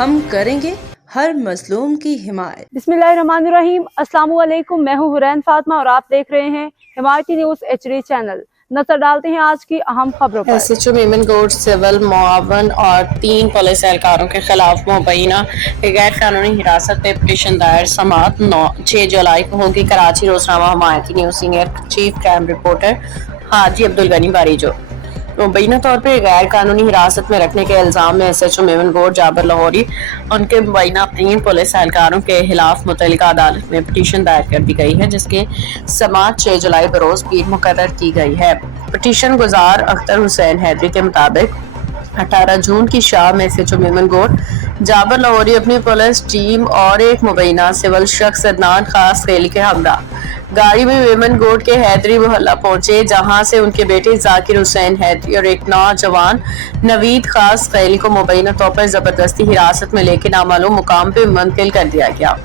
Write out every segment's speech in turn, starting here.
हम करेंगे हर मजलूम की हिमायत। बिस्मिल्लाहिर्रहमानिर्रहीम। अस्सलाम वालेकुम। मैं हूँ हुरैन फातिमा और आप देख रहे हैं हिमायती न्यूज़ HD चैनल। नजर डालते हैं आज की अहम खबरों पर। SHO मेमनगोट सिविल मुआवन और 3 पुलिस एहलकारों के खिलाफ मुबैना गैर कानूनी हिरासत में पिटीशन दायर। समाअत 6 जुलाई को होगी। Karachi Roznama Himayati news senior chief crime reporter Haji Abdul Ghani Barijo. मुबैना तौर पर गैर कानूनी हिरासत में रखने के इल्जाम में SHO मेमनगोट जाबिर लाहौरी उनके मुबैना 3 पुलिस एहलकारों के खिलाफ मुतल्लिका अदालत में पिटीशन दायर कर दी गई है, जिसके समाअत 6 जुलाई बरोज पीर मुकर्रर की गई है। पिटीशन गुजार अख्तर हुसैन हैदरी के मुताबिक 18 जून की शाम में SHO मेमनगोट जाबिर लाहौरी अपनी पुलिस टीम और एक मुबैना सिविल शख्स अदनान खास खैली के हमरा गाड़ी में मेमनगोट के हैदरी मोहल्ला पहुंचे, जहां से उनके बेटे जाकिर हुसैन हैदरी और एक नौजवान नवीद खास खैली को मुबैना तौर पर जबरदस्ती हिरासत में लेकर नामालूम मुकाम पर मुंतकिल कर दिया गया।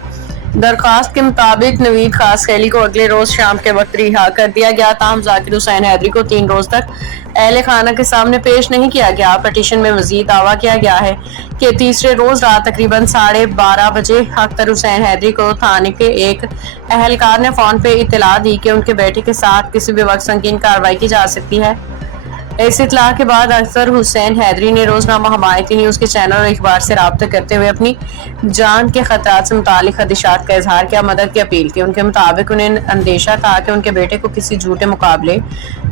दरख्वास्त के मुताबिक नवीद खास खैली को अगले रोज शाम के वक्त रिहा कर दिया गया। ताहम जाकिर हुसैन हैदरी को 3 रोज तक अहले खाना के सामने पेश नहीं किया गया। पिटीशन में मजीद दावा किया गया है कि तीसरे रोज रात तकरीबन 12:30 बजे अख्तर हुसैन हैदरी को थाने के एक अहलकार ने फोन पे इत्तला दी कि उनके बेटे के साथ किसी भी वक्त संगीन कार्रवाई की जा सकती है। इस इत्तला के बाद अख्तर हुसैन हैदरी ने रोजनामा हिमायती न्यूज़ के चैनल और अखबार से राब्ता करते हुए अपनी जान के खतरात से मुतालिक खदशात का इजहार किया, मदद की अपील की। उनके मुताबिक उन्हें अंदेशा था कि उनके बेटे को किसी झूठे मुकाबले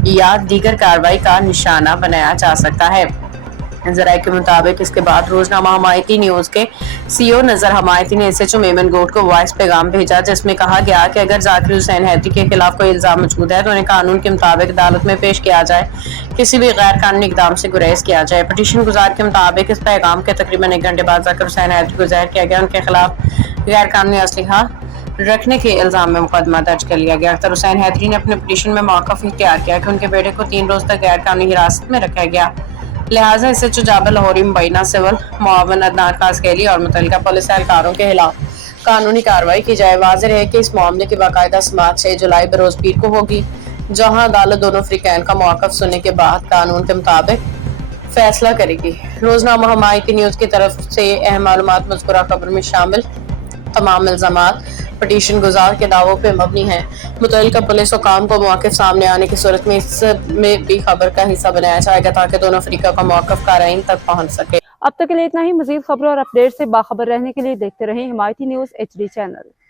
या दीगर कार्रवाई का निशाना बनाया जा सकता है। जराये के मुताबिक इसके बाद रोजनामा हिमायती न्यूज़ के CEO नजर हमायती ने SHO मेमनगोट को वॉइस पैगाम भेजा, जिसमें कहा गया कि अगर जाकिर हुसैन हैदरी के खिलाफ कोई इल्जाम मौजूद है तो उन्हें कानून के मुताबिक अदालत में पेश किया जाए, किसी भी गैर कानूनी इकदाम से गुरेज किया जाए। पिटीशन गुजार के मुताबिक इस पैगाम के तकरीबन 1 घंटे बाद जाकिर हुसैन हैदरी को ज़ाहिर किया गया। उनके खिलाफ गैर कानूनी असलहा रखने के इल्जाम में मुकदमा दर्ज कर लिया गया। अख्तर हुसैन हैदरी ने अपने पिटीशन में मौक़िफ़ इख्तियार किया कि उनके बेटे को 3 रोज तक गैर कानूनी हिरासत में रखा गया, लिहाजा SHO जाबिर लाहौरी मुबैना सिविल मुआवन अदनान खास खैली और मुतल्लिका पुलिस एहलकारों के खिलाफ कानूनी कार्रवाई की जाए। वाज़ेह है कि इस मामले की बाकायदा समाअत 6 जुलाई बरोज पीर को होगी, जहां अदालत दोनों फ्रीकैन का मौक़िफ़ सुनने के बाद कानून के मुताबिक फैसला करेगी। रोजनामा हिमायती न्यूज़ की तरफ से अहम मालूमात मज़कूरा खबर में शामिल तमाम इल्ज़ामात पिटीशन गुजार के दावों पे मबनी है। मुतल्लिका पुलिस हुकाम को मौक़िफ़ सामने आने की सूरत में इसमें भी खबर का हिस्सा बनाया जाएगा, ताकि दोनों अफ्रीका का मौक़िफ़ काराइन तक पहुँच सके। अब तक के लिए इतना ही। मजीद खबरों और अपडेट से बाखबर रहने के लिए देखते रहें हिमायती न्यूज़ HD चैनल।